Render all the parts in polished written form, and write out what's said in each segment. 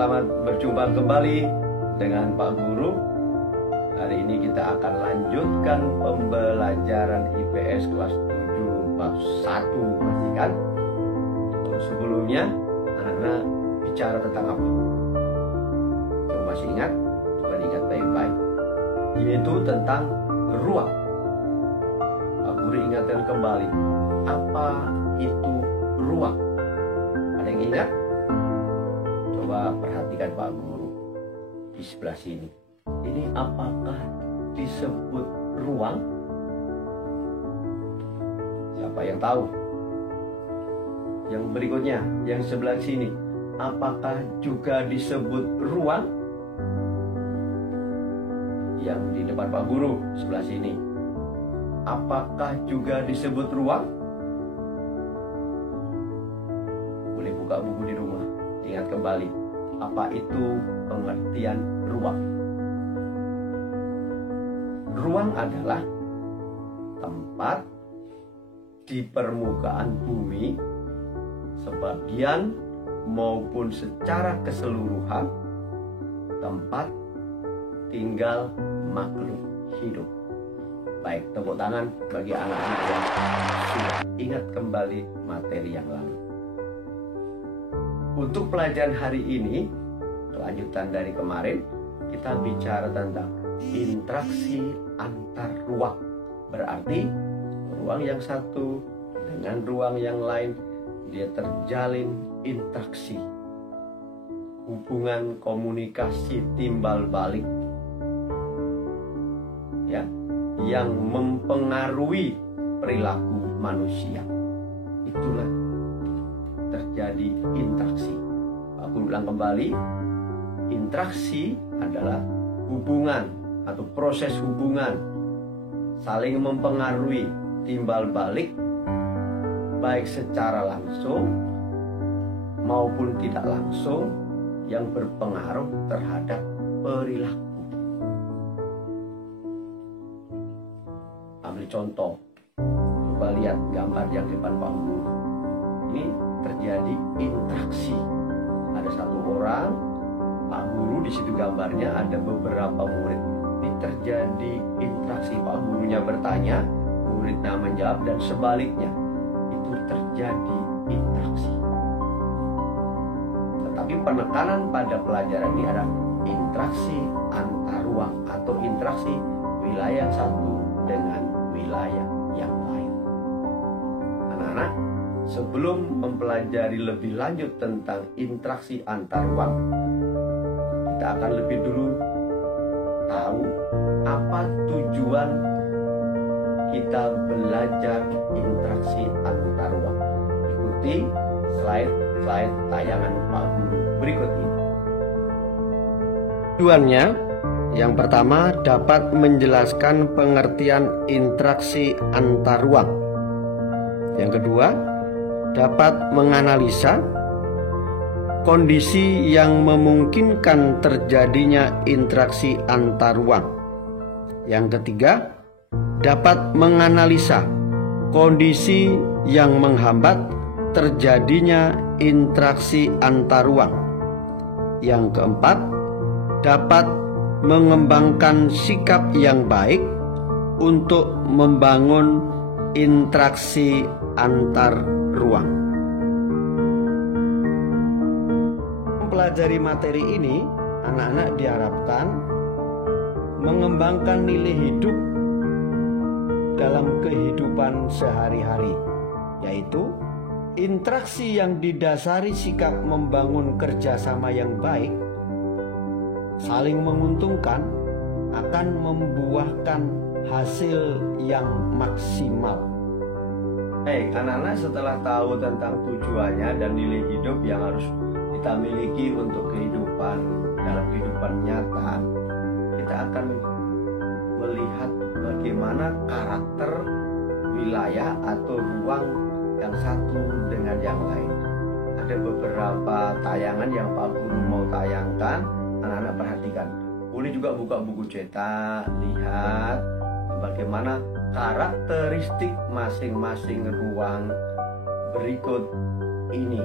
selamat berjumpa kembali dengan Pak Guru. Hari ini kita akan lanjutkan pembelajaran IPS kelas 7 bab 1, masih kan? Sebelumnya anak-anak bicara tentang apa? Coba masih ingat? Coba ingat baik-baik. Yaitu tentang ruang. Pak Guru ingatkan kembali, apa itu ruang? Ada yang ingat? Coba perhatikan Pak Guru di sebelah sini. Ini apakah disebut ruang? Siapa yang tahu? Yang berikutnya, yang sebelah sini, apakah juga disebut ruang? Yang di depan Pak Guru sebelah sini, apakah juga disebut ruang? Boleh buka buku di rumah, ingat kembali, apa itu pengertian ruang? Ruang adalah tempat di permukaan bumi, sebagian maupun secara keseluruhan, tempat tinggal makhluk hidup. Baik, tepuk tangan bagi anak-anak yang sudah ingat kembali materi yang lalu. Untuk pelajaran hari ini, kelanjutan dari kemarin, kita bicara tentang interaksi antar ruang. Berarti ruang yang satu dengan ruang yang lain, dia terjalin interaksi, hubungan komunikasi timbal balik, ya, yang mempengaruhi perilaku manusia. Itulah terjadi interaksi. Aku ulang kembali, interaksi adalah hubungan atau proses hubungan saling mempengaruhi timbal balik, baik secara langsung maupun tidak langsung, yang berpengaruh terhadap perilaku. Ambil contoh, coba lihat gambar yang di depan Pak Guru. Ini terjadi interaksi. Ada satu orang, Pak Guru, di situ gambarnya ada beberapa murid. Ini terjadi interaksi, Pak Gurunya bertanya, muridnya menjawab, dan sebaliknya. Itu terjadi interaksi. Tetapi penekanan pada pelajaran ini adalah interaksi antar ruang atau interaksi wilayah satu dengan wilayah yang lain. Anak-anak, sebelum mempelajari lebih lanjut tentang interaksi antar ruang, kita akan lebih dulu tahu apa tujuan kita belajar interaksi antar ruang. Ikuti slide tayangan Pak Guru berikut ini. Tujuannya, yang pertama, dapat menjelaskan pengertian interaksi antar ruang. Yang kedua, dapat menganalisa kondisi yang memungkinkan terjadinya interaksi antar ruang. Yang ketiga, dapat menganalisa kondisi yang menghambat terjadinya interaksi antar ruang. Yang keempat, dapat mengembangkan sikap yang baik untuk membangun interaksi antar ruang. Mempelajari materi ini, anak-anak diharapkan mengembangkan nilai hidup dalam kehidupan sehari-hari, yaitu interaksi yang didasari sikap membangun kerjasama yang baik, saling menguntungkan, akan membuahkan hasil yang maksimal. Anak-anak, setelah tahu tentang tujuannya dan nilai hidup yang harus kita miliki untuk kehidupan dalam kehidupan nyata, kita akan melihat bagaimana karakter wilayah atau ruang yang satu dengan yang lain. Ada beberapa tayangan yang Pak Guru mau tayangkan, anak-anak perhatikan. Boleh juga buka buku cetak, lihat bagaimana karakteristik masing-masing ruang berikut ini.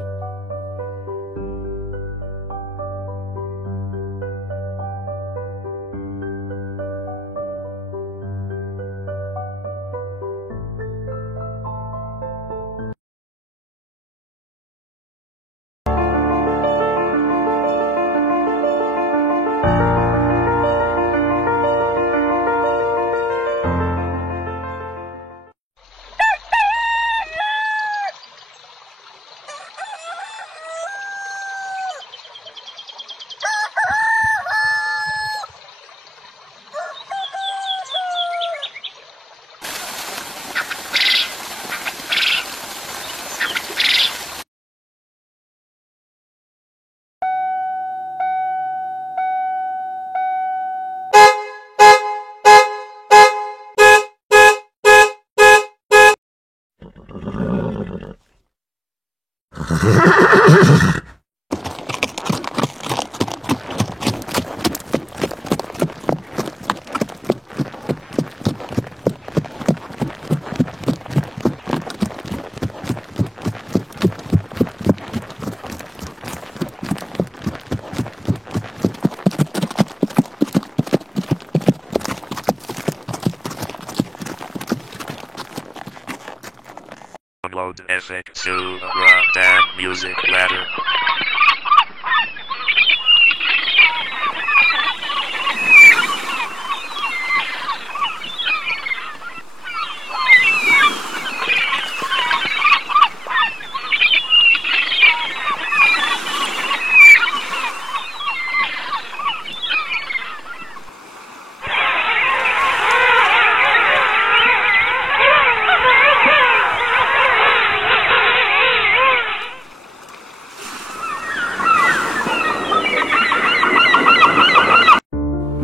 Download FX2 Rundown Music Ladder.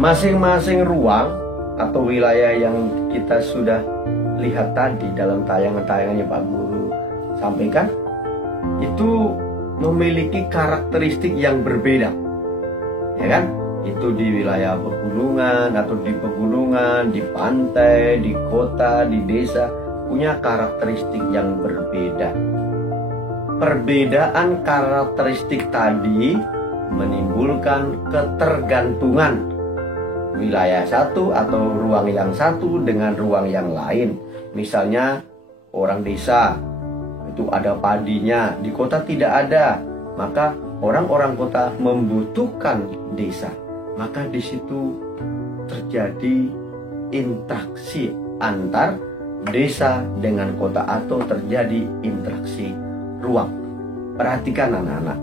Masing-masing ruang atau wilayah yang kita sudah lihat tadi dalam tayangan-tayangannya Pak Guru sampaikan, itu memiliki karakteristik yang berbeda, ya kan? Itu di wilayah pegunungan atau di pegunungan, di pantai, di kota, di desa, punya karakteristik yang berbeda. Perbedaan karakteristik tadi menimbulkan ketergantungan wilayah satu atau ruang yang satu dengan ruang yang lain. Misalnya orang desa itu ada padinya, di kota tidak ada, maka orang-orang kota membutuhkan desa. Maka di situ terjadi interaksi antar desa dengan kota atau terjadi interaksi ruang. Perhatikan anak-anak,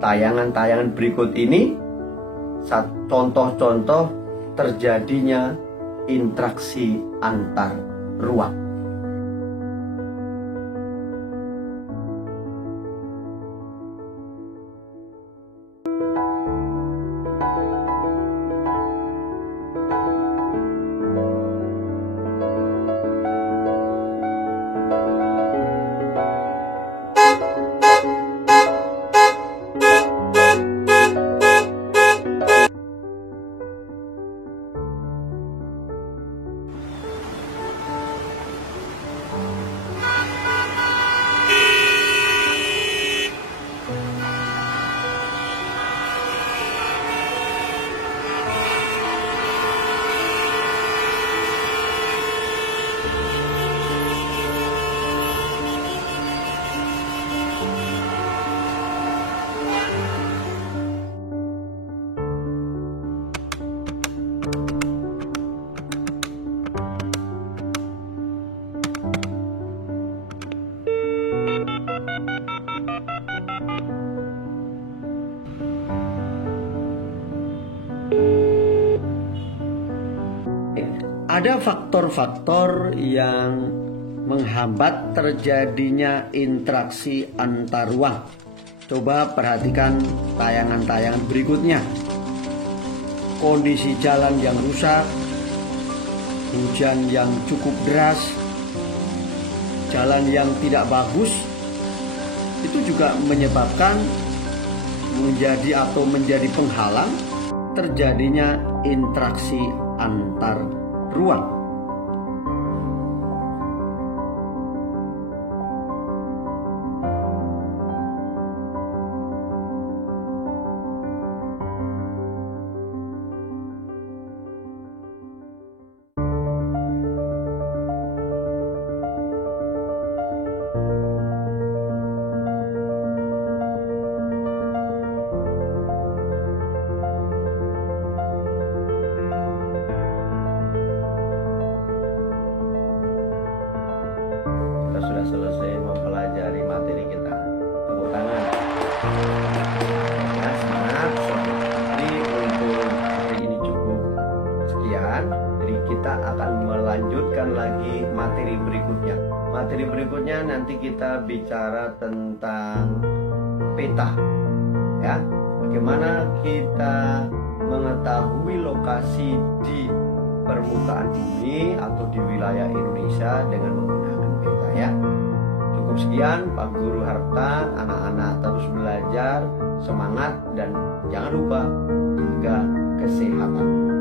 tayangan-tayangan berikut ini contoh-contoh terjadinya interaksi antar ruang. Ada faktor-faktor yang menghambat terjadinya interaksi antar ruang. Coba perhatikan tayangan-tayangan berikutnya. Kondisi jalan yang rusak, hujan yang cukup deras, jalan yang tidak bagus, itu juga menyebabkan menjadi penghalang terjadinya interaksi antar ruang. Kita sudah selesai mempelajari materi kita. Tepuk tangan. Ya, semangat. Jadi untuk hari ini cukup sekian. Jadi kita akan melanjutkan lagi materi berikutnya. Materi berikutnya nanti kita bicara tentang peta. Ya, bagaimana kita mengetahui lokasi di permukaan bumi atau di wilayah Indonesia dengan menggunakan peta, ya. Cukup Cukup sekian, Pak Guru harapkan anak-anak terus belajar, semangat, dan jangan lupa jaga kesehatan.